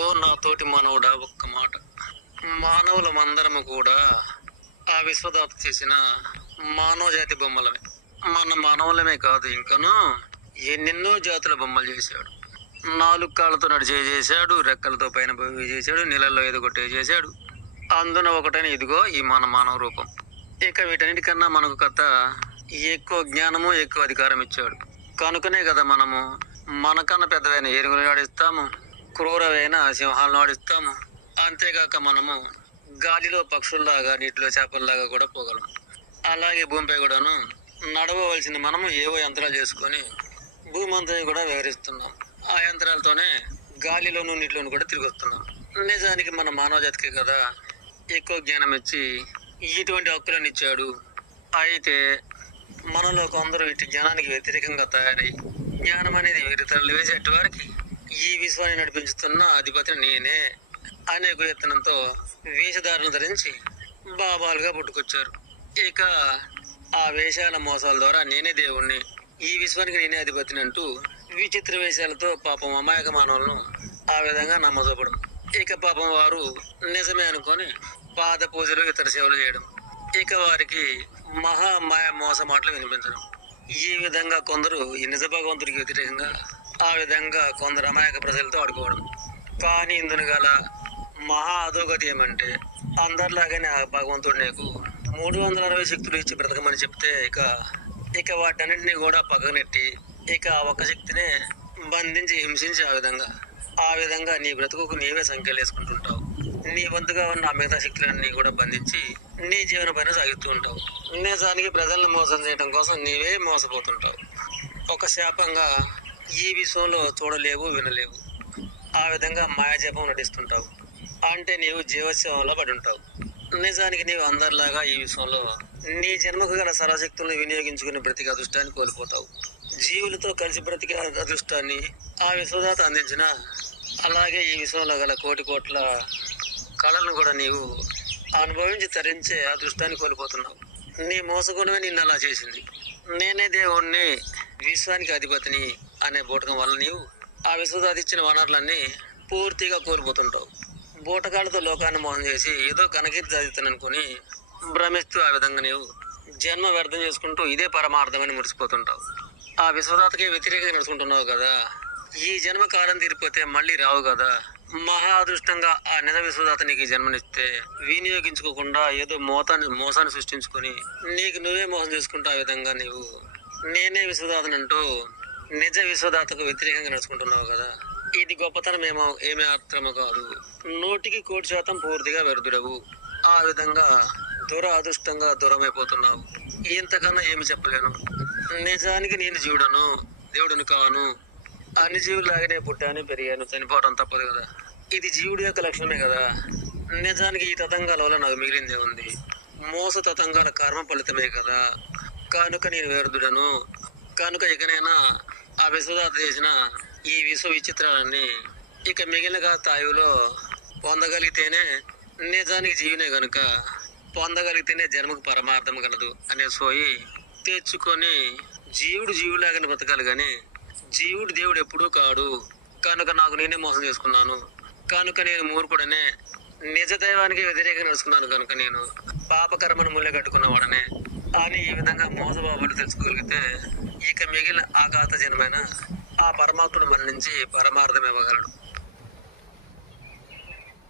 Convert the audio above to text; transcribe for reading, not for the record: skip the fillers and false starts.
ఓ నా తోటి మానవుడా, ఒక్క మాట. మానవులమందరము కూడా ఆ విశ్వదాత చేసిన మానవ జాతి బొమ్మలమే. మన మానవులమే కాదు, ఇంకను ఎన్నెన్నో జాతుల బొమ్మలు చేశాడు. 4 కాళ్ళతో నడిచే చేశాడు, రెక్కలతో పైన పోయి చేశాడు, నీళ్ళల్లో ఎదుగొట్టే చేశాడు. అందున ఒకటని ఇదిగో ఈ మన మానవ రూపం. ఇక వీటన్నిటికన్నా మనకు కథ ఎక్కువ జ్ఞానము, ఎక్కువ అధికారం ఇచ్చాడు. కనుకనే కదా మనము మనకన్నా పెద్దవైన ఏనుగులను ఆడిస్తాము, క్రూరమైన సింహాలను ఆడిస్తాము. అంతేగాక మనము గాలిలో పక్షుల్లాగా, నీటిలో చేపల్లాగా కూడా పోగలం. అలాగే భూమిపై కూడాను నడవవలసిన మనము ఏవో యంత్రాలు చేసుకొని భూమి అంతా కూడా వ్యవహరిస్తున్నాం. ఆ యంత్రాలతోనే గాలిలోను నీటిలోను కూడా తిరిగి వస్తున్నాం. నిజానికి మన మానవ జాతికి కదా ఎక్కువ జ్ఞానం ఇచ్చి ఇటువంటి హక్కులను ఇచ్చాడు. అయితే మనలో కొందరు ఇటు జ్ఞానానికి వ్యతిరేకంగా తయారై జ్ఞానం అనేది వేరే తరలి వేసేటి వారికి ఈ విశ్వాన్ని నడిపించుతున్న అధిపతిని నేనే అనే గుయత్తనంతో వేషధారణ ధరించి బాబాలుగా పుట్టుకొచ్చారు. ఇక ఆ వేషాల మోసాల ద్వారా నేనే దేవుణ్ణి, ఈ విశ్వానికి నేనే అధిపతిని అంటూ విచిత్ర వేషాలతో పాపం అమాయక మానవులను ఆ విధంగా నమ్మజొప్పడం. ఇక పాపం వారు నిజమే అనుకొని పాద పూజలు, ఇతర సేవలు చేయడం. ఇక వారికి మహామాయ మోస మాటలు వినిపించడం. ఈ విధంగా కొందరు ఈ నిజ భగవంతుడికి వ్యతిరేకంగా, ఆ విధంగా కొందరు అమాయక ప్రజలతో ఆడుకోవడం. కానీ ఇందును గల మహా అధోగతి ఏమంటే, అందరిలాగానే ఆ భగవంతుడు నీకు 360 శక్తులు ఇచ్చి బ్రతకమని చెప్తే ఇక వాటన్నింటినీ కూడా పక్కనెట్టి ఇక ఆ ఒక్క శక్తినే బంధించి హింసించి ఆ విధంగా నీ బ్రతుకుకు నీవే సంఖ్యలు వేసుకుంటుంటావు. నీ వంతుగా ఉన్న ఆ మిగతా శక్తులన్నీ కూడా బంధించి నీ జీవన పైన సాగుతూ ఉంటావు. నిజానికి ప్రజలను మోసం చేయడం కోసం నీవే మోసపోతుంటావు. ఒక శాపంగా ఈ విశ్వంలో చూడలేవు, వినలేవు. ఆ విధంగా మాయాజపం నటిస్తుంటావు. అంటే నీవు జీవోత్సవంలో పడి ఉంటావు. నిజానికి నీవు అందరిలాగా ఈ విశ్వంలో నీ జన్మకు గల సర్వశక్తులను వినియోగించుకుని బ్రతికే అదృష్టాన్ని కోల్పోతావు. జీవులతో కలిసి బ్రతికే అదృష్టాన్ని ఆ విశ్వదాత అందించిన, అలాగే ఈ విశ్వంలో గల కోట్ల కళలను కూడా నీవు అనుభవించి తరించే అదృష్టాన్ని కోల్పోతున్నావు. నీ మోసగుణమే నిన్ను అలా చేసింది. నేనే దేవుణ్ణి, విశ్వానికి అధిపతిని అనే బూటకం వల్ల నీవు ఆ విశ్వదాత ఇచ్చిన వనరులన్నీ పూర్తిగా కోల్పోతుంటావు. బూటకాలతో లోకాన్ని మోసం చేసి ఏదో కనకీర్తి సాధిస్తాననుకుని భ్రమిస్తూ ఆ విధంగా నీవు జన్మ వ్యర్థం చేసుకుంటూ ఇదే పరమార్థమని మురిసిపోతుంటావు. ఆ విశ్వదాతకే వ్యతిరేకంగా నడుచుకుంటున్నావు కదా. ఈ జన్మ కాలం తీరిపోతే మళ్ళీ రావు కదా. మహా అదృష్టంగా ఆ నిజ విశ్వదాత నీకు జన్మనిస్తే వినియోగించుకోకుండా ఏదో మోసాన్ని సృష్టించుకొని నీకు నువ్వే మోసం చేసుకుంటూ ఆ విధంగా నీవు నేనే విశ్వదాతనంటూ నిజ విశ్వదాతకు వ్యతిరేకంగా నడుచుకుంటున్నావు కదా. ఇది గొప్పతనం ఏమీ అర్థమో కాదు. 100% పూర్తిగా వ్యర్థుడవు. ఆ విధంగా అదృష్టంగా దూరమైపోతున్నావు. ఇంతకన్నా ఏమి చెప్పలేను. నిజానికి నేను జీవుడను, దేవుడును కాను. అన్ని జీవులాగానే పుట్టాను, పెరిగాను, చనిపోవడం తప్పదు కదా. ఇది జీవుడి యొక్క లక్షణమే కదా. నిజానికి ఈ తతంగాల వల్ల నాకు మిగిలిందే ఉంది. మోస తతంగాల కర్మ ఫలితమే కదా. కనుక నేను వ్యర్థుడను. కనుక ఇకనైనా ఆ విశ్వదాత చేసిన ఈ విశ్వ విచిత్రాలన్నీ ఇక మిగిలిన స్థాయిలో పొందగలిగితేనే నిజానికి జీవునే గనుక పొందగలిగితేనే జన్మకు పరమార్థం కలదు అనే సోయి తెచ్చుకొని జీవులాగానే బతకాలి కానీ జీవుడు దేవుడు ఎప్పుడూ కాడు. కనుక నాకు నేనే మోసం చేసుకున్నాను, కనుక నేను మూర్ఖుడనే, నిజ దైవానికి వ్యతిరేకంగా నడుచుకున్నాను, కనుక నేను పాపకర్మను ముళ్ళ కట్టుకున్నవాడనే అని ఈ విధంగా మోసబాబులు తెలుసుకోగలిగితే ఇక మిగిలిన ఆఘాత జనమైన ఆ పరమాత్ముడు మరణించి పరమార్థం ఇవ్వగలడు.